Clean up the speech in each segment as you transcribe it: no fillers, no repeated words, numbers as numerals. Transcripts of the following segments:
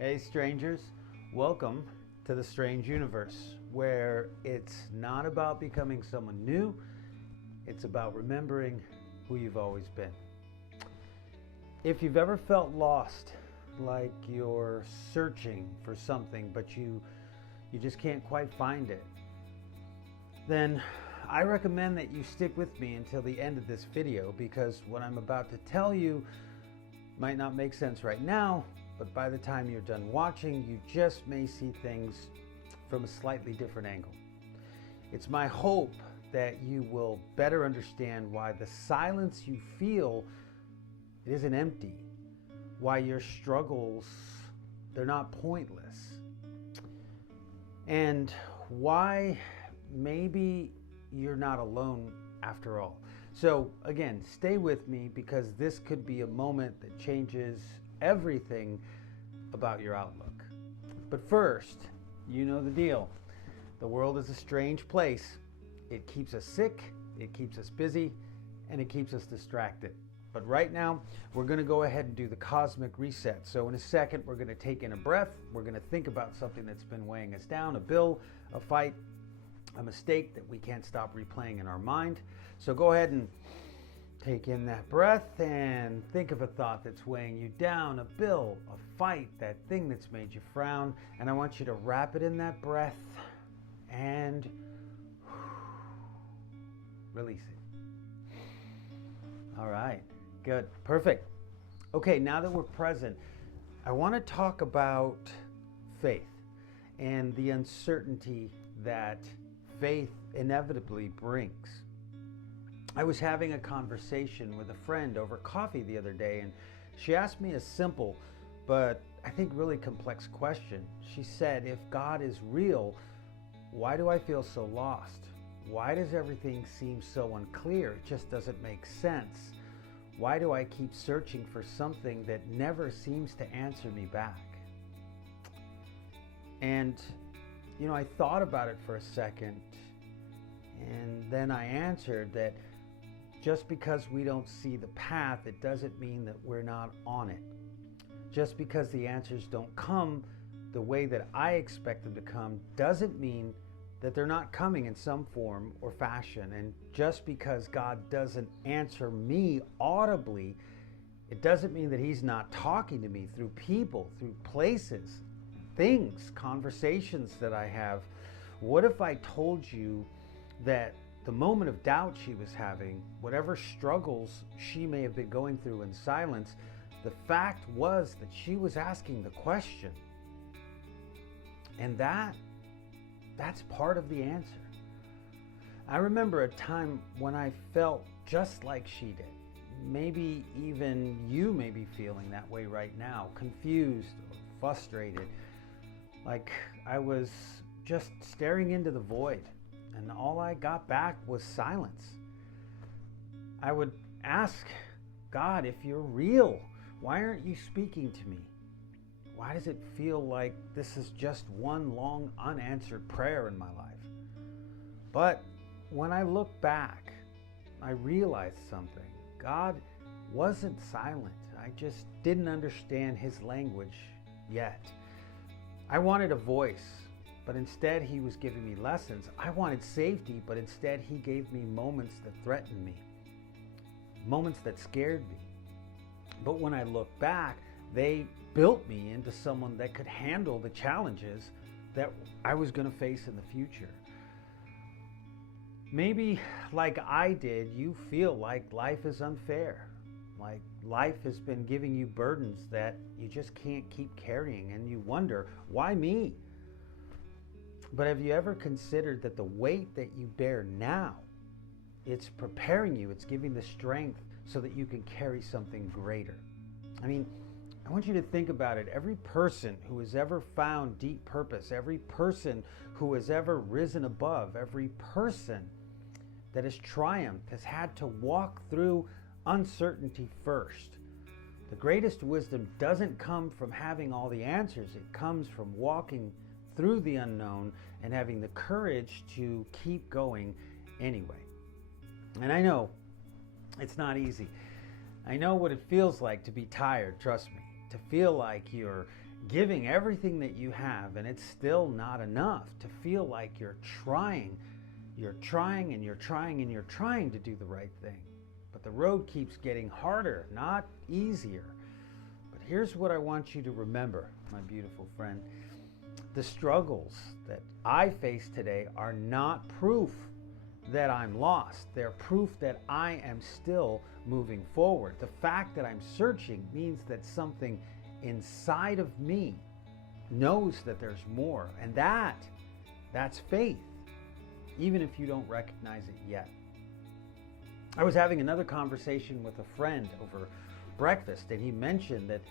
Hey strangers, welcome to the strange universe where it's not about becoming someone new, it's about remembering who you've always been. If you've ever felt lost, like you're searching for something but you just can't quite find it, then I recommend that you stick with me until the end of this video, because what I'm about to tell you might not make sense right now, but by the time you're done watching, you just may see things from a slightly different angle. It's my hope that you will better understand why the silence you feel isn't empty, why your struggles, they're not pointless, and why maybe you're not alone after all. So again, stay with me, because this could be a moment that changes everything about your outlook. But first, you know the deal. The world is a strange place. It keeps us sick, it keeps us busy, and it keeps us distracted. But right now, we're going to go ahead and do the cosmic reset. So in a second, we're going to take in a breath. We're going to think about something that's been weighing us down, a bill, a fight, a mistake that we can't stop replaying in our mind. So go ahead and take in that breath and think of a thought that's weighing you down, a bill, a fight, that thing that's made you frown. And I want you to wrap it in that breath and release it. All right, good, perfect. Okay, now that we're present, I want to talk about faith and the uncertainty that faith inevitably brings. I was having a conversation with a friend over coffee the other day, and she asked me a simple but I think really complex question. She said, if God is real, why do I feel so lost? Why does everything seem so unclear? It just doesn't make sense. Why do I keep searching for something that never seems to answer me back? And I thought about it for a second, and then I answered that just because we don't see the path, it doesn't mean that we're not on it. Just because the answers don't come the way that I expect them to come doesn't mean that they're not coming in some form or fashion. And just because God doesn't answer me audibly, it doesn't mean that He's not talking to me through people, through places, things, conversations that I have. What if I told you that the moment of doubt she was having, whatever struggles she may have been going through in silence, the fact was that she was asking the question. And that's part of the answer. I remember a time when I felt just like she did. Maybe even you may be feeling that way right now, confused or frustrated, like I was just staring into the void, and all I got back was silence. I would ask God, if you're real, why aren't you speaking to me? Why does it feel like this is just one long unanswered prayer in my life? But when I look back, I realized something. God wasn't silent. I just didn't understand His language yet. I wanted a voice, but instead He was giving me lessons. I wanted safety, but instead He gave me moments that threatened me, moments that scared me. But when I look back, they built me into someone that could handle the challenges that I was going to face in the future. Maybe like I did, you feel like life is unfair, like life has been giving you burdens that you just can't keep carrying, and you wonder, why me? But have you ever considered that the weight that you bear now, it's preparing you, it's giving the strength so that you can carry something greater? I mean, I want you to think about it. Every person who has ever found deep purpose, every person who has ever risen above, every person that has triumphed has had to walk through uncertainty first. The greatest wisdom doesn't come from having all the answers. It comes from walking through the unknown and having the courage to keep going anyway. And I know it's not easy. I know what it feels like to be tired, trust me. To feel like you're giving everything that you have, and it's still not enough to feel like you're trying and you're trying and you're trying to do the right thing. But the road keeps getting harder, not easier. But here's what I want you to remember, my beautiful friend. The struggles that I face today are not proof that I'm lost. They're proof that I am still moving forward. The fact that I'm searching means that something inside of me knows that there's more, and that's faith, even if you don't recognize it yet. I was having another conversation with a friend over breakfast, and he mentioned that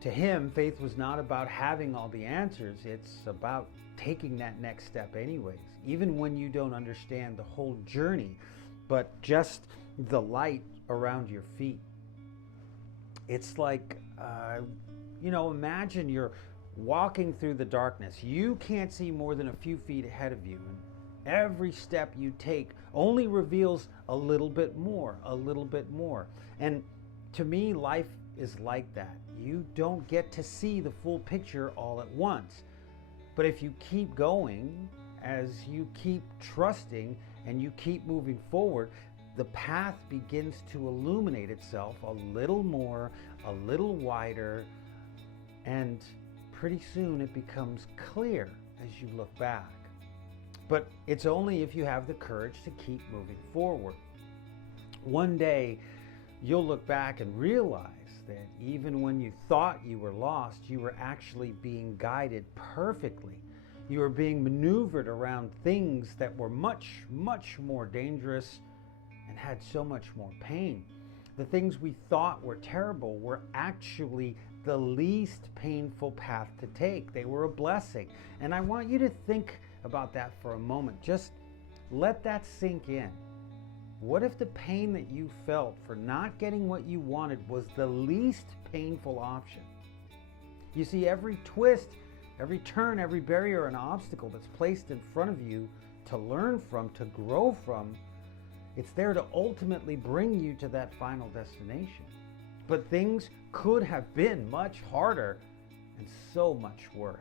to him, faith was not about having all the answers. It's about taking that next step anyways, even when you don't understand the whole journey, but just the light around your feet. It's like, imagine you're walking through the darkness. You can't see more than a few feet ahead of you. And every step you take only reveals a little bit more. And to me, life is like that. You don't get to see the full picture all at once. But if you keep going, as you keep trusting and you keep moving forward, the path begins to illuminate itself a little more, a little wider, and pretty soon it becomes clear as you look back. But it's only if you have the courage to keep moving forward. One day, you'll look back and realize that even when you thought you were lost, you were actually being guided perfectly. You were being maneuvered around things that were much, much more dangerous and had so much more pain. The things we thought were terrible were actually the least painful path to take. They were a blessing. And I want you to think about that for a moment. Just let that sink in. What if the pain that you felt for not getting what you wanted was the least painful option? You see, every twist, every turn, every barrier and obstacle that's placed in front of you to learn from, to grow from, it's there to ultimately bring you to that final destination. But things could have been much harder and so much worse.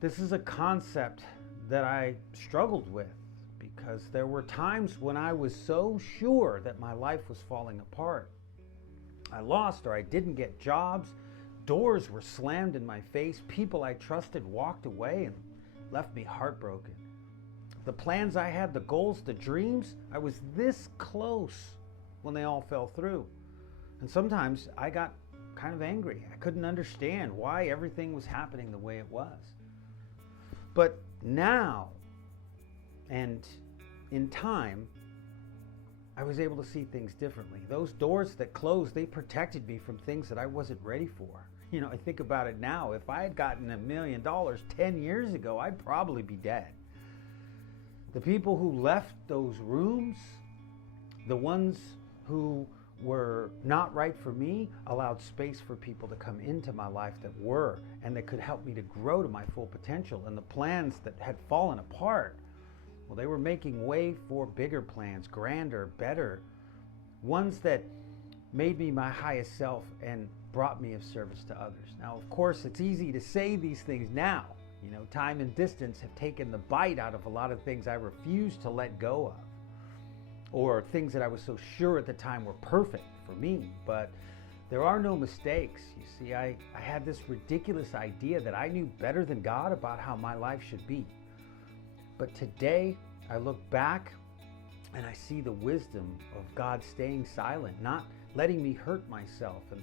This is a concept that I struggled with because there were times when I was so sure that my life was falling apart. I lost or I didn't get jobs. Doors were slammed in my face. People I trusted walked away and left me heartbroken. The plans I had, the goals, the dreams, I was this close when they all fell through. And sometimes I got kind of angry. I couldn't understand why everything was happening the way it was. But now, and in time, I was able to see things differently. Those doors that closed, they protected me from things that I wasn't ready for. I think about it now. If I had gotten $1 million 10 years ago, I'd probably be dead. The people who left those rooms, the ones who were not right for me, allowed space for people to come into my life that were, and that could help me to grow to my full potential. And the plans that had fallen apart, well, they were making way for bigger plans, grander, better, ones that made me my highest self and brought me of service to others. Now, of course, it's easy to say these things now. Time and distance have taken the bite out of a lot of things I refused to let go of, or things that I was so sure at the time were perfect for me. But there are no mistakes. You see, I had this ridiculous idea that I knew better than God about how my life should be. But today, I look back and I see the wisdom of God staying silent, not letting me hurt myself. And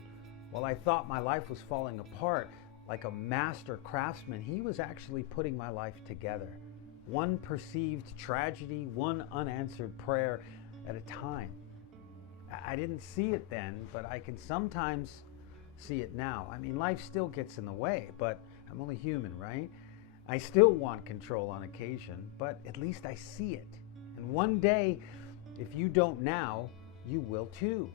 while I thought my life was falling apart, like a master craftsman, he was actually putting my life together. One perceived tragedy, one unanswered prayer at a time. I didn't see it then, but I can sometimes see it now. I mean, life still gets in the way, but I'm only human, right? I still want control on occasion, but at least I see it. And one day, if you don't now, you will too.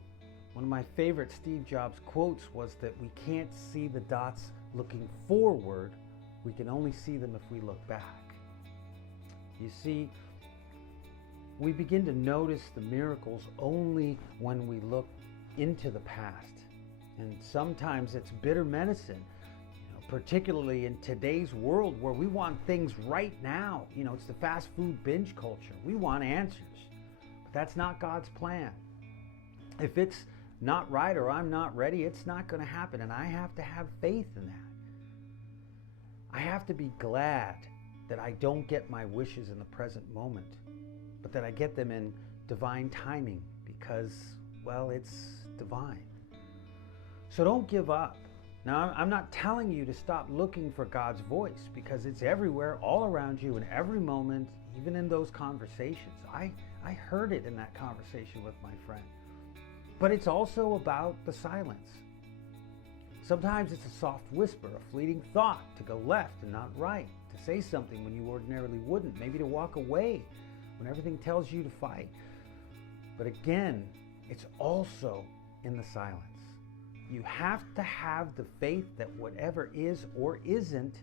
One of my favorite Steve Jobs quotes was that we can't see the dots looking forward, we can only see them if we look back. You see, we begin to notice the miracles only when we look into the past. And sometimes it's bitter medicine, particularly in today's world where we want things right now. It's the fast food binge culture. We want answers. But that's not God's plan. If it's not right or I'm not ready, it's not going to happen. And I have to have faith in that. I have to be glad that I don't get my wishes in the present moment, but that I get them in divine timing because, well, it's divine. So don't give up. Now, I'm not telling you to stop looking for God's voice, because it's everywhere, all around you, in every moment, even in those conversations. I heard it in that conversation with my friend. But it's also about the silence. Sometimes it's a soft whisper, a fleeting thought to go left and not right, to say something when you ordinarily wouldn't, maybe to walk away when everything tells you to fight. But again, it's also in the silence. You have to have the faith that whatever is or isn't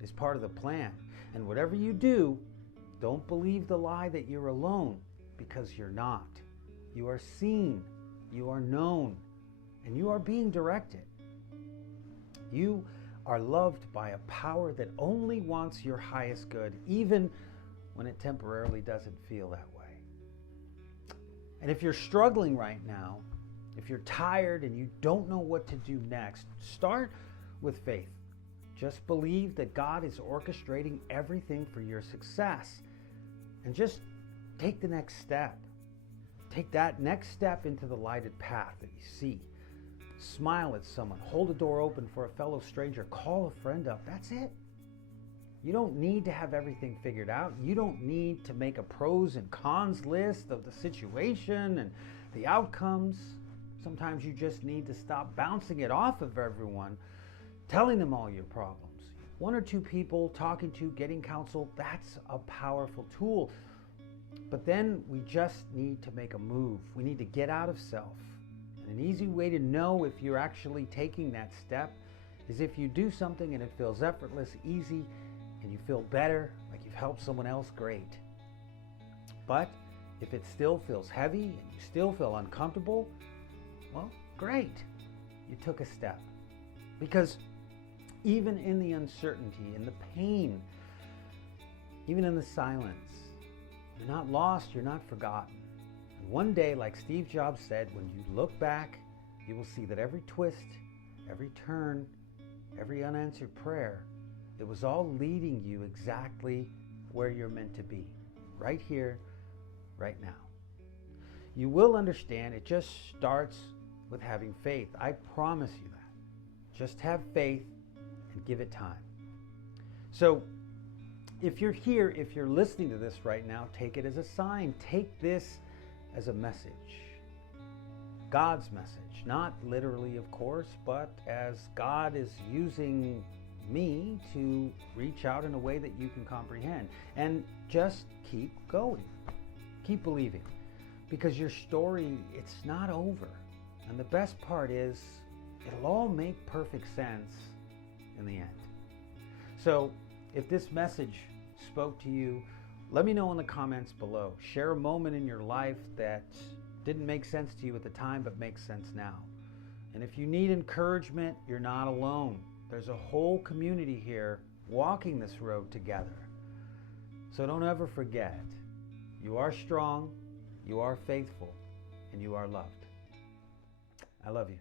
is part of the plan. And whatever you do, don't believe the lie that you're alone, because you're not. You are seen, you are known, and you are being directed. You are loved by a power that only wants your highest good, even when it temporarily doesn't feel that way. And if you're struggling right now, if you're tired and you don't know what to do next, start with faith. Just believe that God is orchestrating everything for your success. And just take the next step. Take that next step into the lighted path that you see. Smile at someone. Hold a door open for a fellow stranger. Call a friend up. That's it. You don't need to have everything figured out. You don't need to make a pros and cons list of the situation and the outcomes. Sometimes you just need to stop bouncing it off of everyone, telling them all your problems. One or two people talking to, getting counsel, that's a powerful tool. But then we just need to make a move. We need to get out of self. And an easy way to know if you're actually taking that step is if you do something and it feels effortless, easy, and you feel better, like you've helped someone else, great. But if it still feels heavy and you still feel uncomfortable, well, great. You took a step. Because even in the uncertainty, in the pain, even in the silence, you're not lost, you're not forgotten. And one day, like Steve Jobs said, when you look back, you will see that every twist, every turn, every unanswered prayer, it was all leading you exactly where you're meant to be. Right here, right now. You will understand it just starts with having faith. I promise you that. Just have faith and give it time. So if you're here, if you're listening to this right now, take it as a sign. Take this as a message. God's message. Not literally, of course, but as God is using me to reach out in a way that you can comprehend. And just keep going. Keep believing. Because your story, it's not over. And the best part is, it'll all make perfect sense in the end. So, if this message spoke to you, let me know in the comments below. Share a moment in your life that didn't make sense to you at the time, but makes sense now. And if you need encouragement, you're not alone. There's a whole community here walking this road together. So don't ever forget, you are strong, you are faithful, and you are loved. I love you.